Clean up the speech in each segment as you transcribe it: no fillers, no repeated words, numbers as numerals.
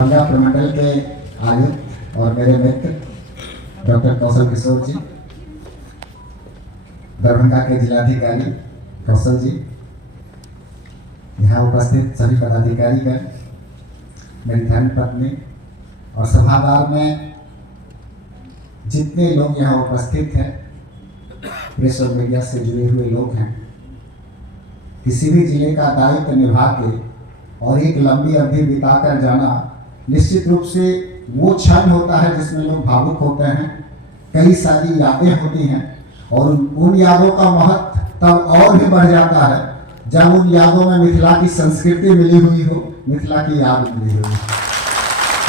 दरभंगा प्रमंडल के आयुक्त और मेरे मित्र डॉक्टर कौशल किशोर जी, दरभंगा के जिलाधिकारी कौशल जी, यहाँ उपस्थित सभी पदाधिकारीगण, मेरी धर्म पत्नी और सभागार में जितने लोग यहाँ उपस्थित हैं, प्रेस और मीडिया से जुड़े हुए लोग हैं, किसी भी जिले का दायित्व निभा के और एक लंबी अवधि बिताकर जाना निश्चित रूप से वो क्षण होता है जिसमें लोग भावुक होते हैं। कई सारी यादें होती हैं और उन यादों का महत्व तब और भी बढ़ जाता है जब उन यादों में मिथिला की संस्कृति मिली हुई हो, मिथिला की याद मिली हुई हो।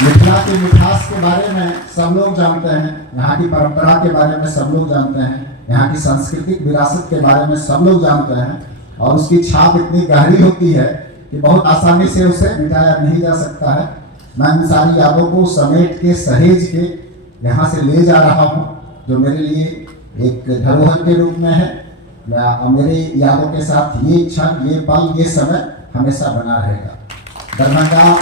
मिथिला की मिठास के बारे में सब लोग जानते हैं, यहाँ की परंपरा के बारे में सब लोग जानते हैं, यहाँ की सांस्कृतिक विरासत के बारे में सब लोग जानते हैं और उसकी छाप इतनी गहरी होती है कि बहुत आसानी से उसे मिटाया नहीं जा सकता है। मैं इन सारी यादों को समेट के सहेज के यहाँ से ले जा रहा हूँ, जो मेरे लिए एक धरोहर के रूप में है। मेरे यादों के साथ ये क्षण, ये पल, ये समय हमेशा बना रहेगा। दरभंगा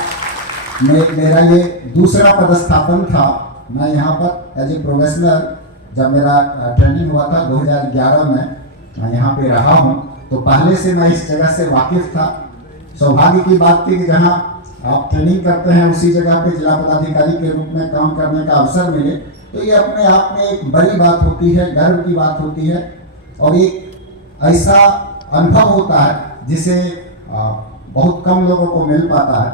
में मेरा ये दूसरा पदस्थापन था। मैं यहाँ पर एज ए प्रोफेशनल, जब मेरा ट्रेनिंग हुआ था 2011 में, मैं यहाँ पे रहा हूँ, तो पहले से मैं इस जगह से वाकिफ था। सौभाग्य की बात थी कि जहाँ आप ट्रेनिंग करते हैं उसी जगह पे जिला पदाधिकारी के रूप में काम करने का अवसर मिले, तो ये अपने आप में एक बड़ी बात होती है, गर्व की बात होती है और एक ऐसा अनुभव होता है जिसे बहुत कम लोगों को मिल पाता है।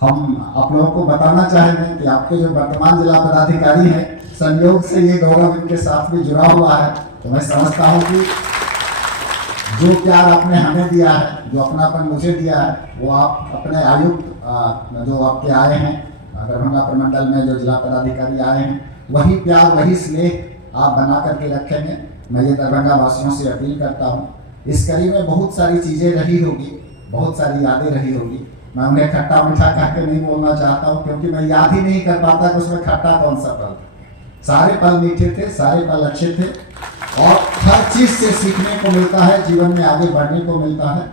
हम आप लोगों को बताना चाहेंगे कि आपके जो वर्तमान जिला पदाधिकारी हैं, संयोग से ये गौरव इनके साथ भी जुड़ा हुआ है। तो मैं समझता हूँ कि जो प्यार आपने हमें दिया है, जो अपनापन मुझे दिया है, वो आप अपने आयुक्त जो आपके आए हैं दरभंगा प्रमंडल में, जो जिला पदाधिकारी आए हैं, वही प्यार, वही स्नेह आप बना करके रखेंगे। मैं ये दरभंगा वासियों से अपील करता हूँ। इस कड़ी में बहुत सारी चीज़ें रही होगी, बहुत सारी यादें रही होगी। मैं उन्हें खट्टा मीठा कह के नहीं बोलना चाहता हूँ, क्योंकि मैं याद ही नहीं कर पाता कि उसमें खट्टा कौन सा पल। सारे पल मीठे थे, सारे पल अच्छे थे और हर चीज़ से सीखने को मिलता है, जीवन में आगे बढ़ने को मिलता है।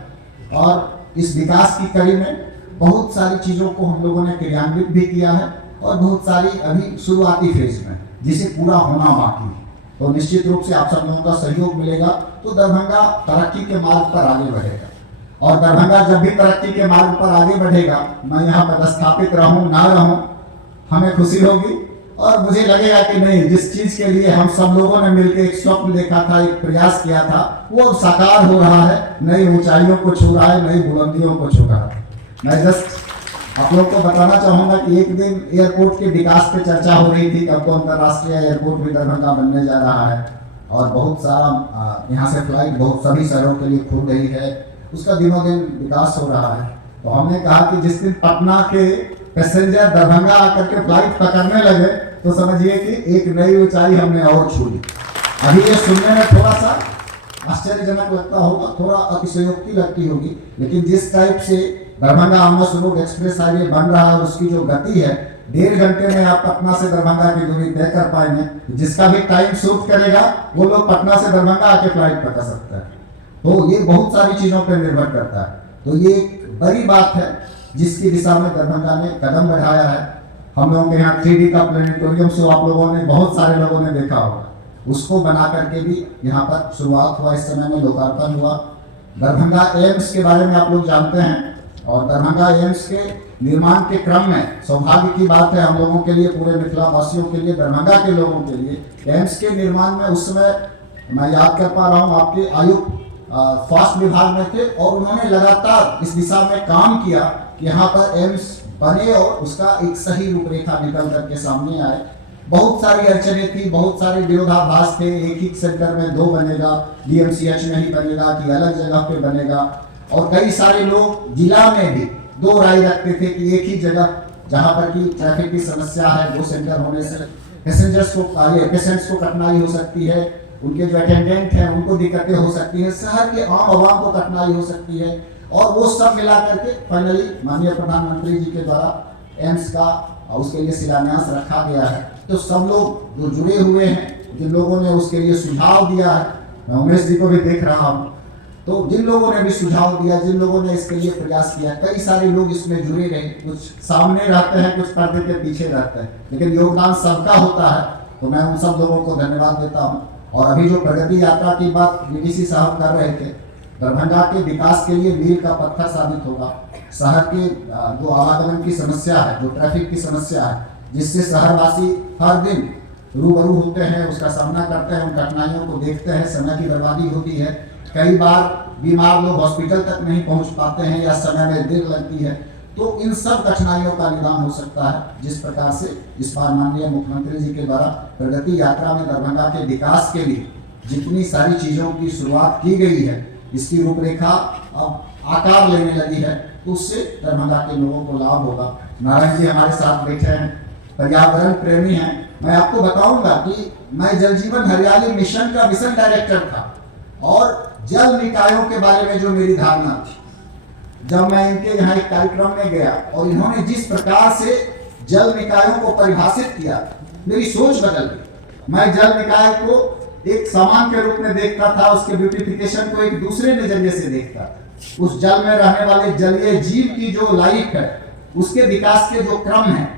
और इस विकास की कड़ी में बहुत सारी चीज़ों को हम लोगों ने क्रियान्वित भी किया है और बहुत सारी अभी शुरुआती फेज में, जिसे पूरा होना बाकी है। तो निश्चित रूप से आप सब लोगों का सहयोग मिलेगा तो दरभंगा तरक्की के मार्ग पर आगे बढ़ेगा। और दरभंगा जब भी तरक्की के मार्ग पर आगे बढ़ेगा, मैं यहाँ पदस्थापित रहूँ ना रहूँ, हमें खुशी होगी और मुझे लगेगा कि नहीं, जिस चीज के लिए हम सब लोगों ने मिलकर एक स्वप्न देखा था, एक प्रयास किया था, वो अब साकार हो रहा है, नई ऊंचाइयों को छू रहा है, नई बुलंदियों को छू रहा है। मैं जस्ट आप लोग को बताना चाहूंगा कि एक दिन एयरपोर्ट के विकास पे चर्चा हो रही थी, कब को अंतर्राष्ट्रीय एयरपोर्ट भी दरभंगा बनने जा रहा है और बहुत सारा यहाँ से फ्लाइट बहुत सभी शहरों के लिए खुल रही है, उसका दिनों दिन विकास हो रहा है। तो हमने कहा कि जिस दिन पटना के पैसेंजर दरभंगा आकर के फ्लाइट पकड़ने लगे तो समझिए कि एक नई ऊंचाई हमने और छू ली। अभी ये सुनने में थोड़ा सा आश्चर्यजनक लगता होगा, थोड़ा अतिशयोक्ति लगती होगी, लेकिन जिस टाइप से दरभंगा अमृतसर एक्सप्रेस हाईवे बन रहा है और उसकी जो गति है, 1.5 घंटे में आप पटना से दरभंगा की दूरी तय कर पाएंगे। जिसका भी टाइम सूट करेगा वो लोग पटना से दरभंगा आके फ्लाइट पकड़ सकता है। तो ये बहुत सारी चीजों पर निर्भर करता है। तो ये एक बड़ी बात है जिसकी दिशा में दरभंगा ने कदम बढ़ाया है। हम लोगों के यहाँ 3D का प्लेनेटोरियम शो आप लोगों ने, बहुत सारे लोगों ने देखा होगा, उसको बना करके भी यहाँ पर शुरुआत हुआ, इस समय में लोकार्पण हुआ। दरभंगा एम्स के बारे में आप लोग जानते हैं और दरभंगा एम्स के निर्माण के क्रम में सौभाग्य की बात है हम लोगों के लिए, पूरे मिथिला वासियों के लिए, दरभंगा के लोगों के लिए, एम्स के निर्माण में उस समय मैं याद कर पा रहा हूँ आपके आयुक्त स्वास्थ्य विभाग में थे और उन्होंने लगातार इस दिशा में काम किया कि यहाँ पर एम्स बने और उसका एक सही रूपरेखा निकल करके सामने आए। बहुत सारी अड़चने थी, बहुत सारे विरोधाभास थे, एक ही सेंटर में 2 बनेगा, DMCH में ही बनेगा कि अलग जगह पे बनेगा। और कई सारे लोग जिला में भी 2 राय रखते थे कि एक ही जगह, जहाँ पर की ट्रैफिक की समस्या है, 2 सेंटर होने से पेशेंट्स को कठिनाई हो सकती है, उनके जो अटेंडेंट हैं उनको दिक्कतें हो सकती है, शहर के आम आवाम को कठिनाई हो सकती है। और वो सब मिला करके फाइनली माननीय प्रधानमंत्री जी के द्वारा एम्स का उसके लिए शिलान्यास रखा गया है। तो सब लोग जो जुड़े हुए हैं, जिन लोगों ने उसके लिए सुझाव दिया है, मैं उमेश जी को भी देख रहा हूँ, तो जिन लोगों ने भी सुझाव दिया, जिन लोगों ने इसके लिए प्रयास किया, कई सारे लोग इसमें जुड़े रहे, कुछ सामने रहते हैं, कुछ पर्दे के पीछे रहते हैं, लेकिन योगदान सबका होता है। तो मैं उन सब लोगों को धन्यवाद देता हूँ। और अभी जो प्रगति यात्रा की बात डीडीसी साहब कर रहे थे, दरभंगा के विकास के लिए मील का पत्थर साबित होगा। शहर के जो आवागमन की समस्या है, जो ट्रैफिक की समस्या है, जिससे शहरवासी हर दिन रूबरू होते हैं, उसका सामना करते हैं, उन कठिनाइयों को देखते हैं, समय की बर्बादी होती है, कई बार बीमार लोग हॉस्पिटल तक नहीं पहुंच पाते हैं या समय में देर लगती है। तो इन सब कठिनाइयों का निदान हो सकता है जिस प्रकार से इस बार माननीय मुख्यमंत्री जी के द्वारा प्रगति यात्रा में दरभंगा के विकास के लिए जितनी सारी चीज़ों की शुरुआत की गई है, इसकी रूपरेखा अब आकार लेने लगी है, तो उससे दरभंगा के लोगों को लाभ होगा। नारायण जी हमारे साथ बैठे हैं, पर्यावरण प्रेमी हैं। मैं आपको बताऊंगा कि मैं जल जीवन हरियाली मिशन का मिशन डायरेक्टर था, और जल निकायों के बारे में जो मेरी धारणा थी, जब मैं इनके यहाँ एक कार्यक्रम में गया और इन्होंने जिस प्रकार से जल निकायों को परिभाषित किया, मेरी सोच बदल गई। मैं जल निकाय को एक सामान के रूप में देखता था, उसके ब्यूटिफिकेशन को एक दूसरे नजरिए से देखता था। उस जल में रहने वाले जलीय जीव की जो लाइफ है, उसके विकास के जो क्रम है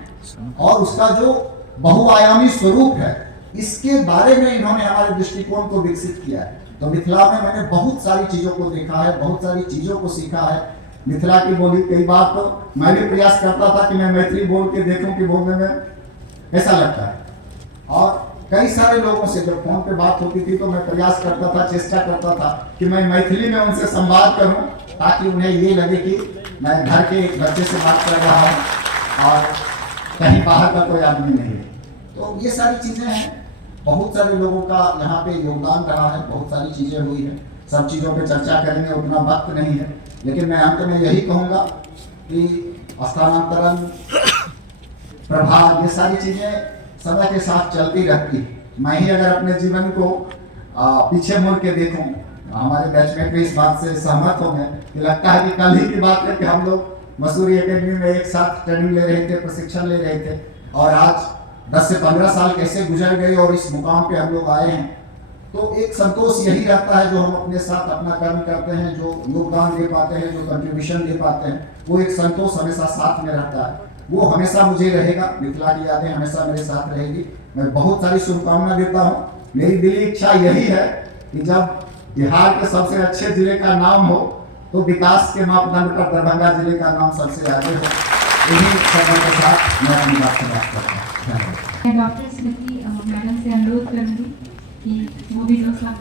और उसका जो बहुआयामी स्वरूप है, इसके बारे में इन्होंने हमारे दृष्टिकोण को विकसित किया है। तो मिथिला में मैंने बहुत सारी चीजों को देखा है, बहुत सारी चीजों को सीखा है। मिथिला की बोली, कई बार तो मैं भी प्रयास करता था कि मैं मैथिली बोल के देखूं कि बोलने में कैसा लगता है। और कई सारे लोगों से जब फोन पे बात होती थी तो मैं प्रयास करता था, चेष्टा करता था कि मैं मैथिली में उनसे संवाद करूं, ताकि उन्हें ये लगे कि मैं घर के एक बच्चे से बात कर रहा हूँ और कहीं बाहर का कोई आदमी नहीं है। तो ये सारी चीजें हैं, बहुत सारे लोगों का यहाँ पे योगदान रहा है, बहुत सारी चीजें हुई है। सब चीजों पे चर्चा करेंगे उतना वक्त नहीं है, लेकिन मैं अंत में यही कहूँगा कि स्थानांतरण, प्रभाव, ये सारी चीजें समय के साथ चलती रहती है। मैं ही अगर अपने जीवन को पीछे मुड़ के देखूं, हमारे बैचमेट भी इस बात से सहमत होंगे कि लगता है कि कल ही की बात है कि हम लोग मसूरी एकेडमी में एक साथ ट्रेनिंग ले रहे थे, प्रशिक्षण ले रहे थे, और आज 10 से 15 साल कैसे गुजर गए और इस मुकाम पे हम लोग आए हैं। तो एक संतोष यही रहता है, जो हम अपने साथ अपना कर्म करते हैं, जो योगदान दे पाते हैं, जो कंट्रीब्यूशन दे पाते हैं, वो एक संतोष हमेशा साथ में रहता है। वो हमेशा मुझे रहेगा, मिथिला की यादें हमेशा मेरे साथ रहेगी। मैं बहुत सारी शुभकामना देता हूँ। मेरी दिली इच्छा यही है कि जब बिहार के सबसे अच्छे जिले का नाम हो, तो विकास के मापदंड पर दरभंगा जिले का नाम सबसे आगे हो। इन्हीं शब्दों के साथ मैं अपनी बात समाप्त करता हूँ। डॉक्टर स्मृति मैडम से अनुरोध करूँगी कि वो भी 2 साल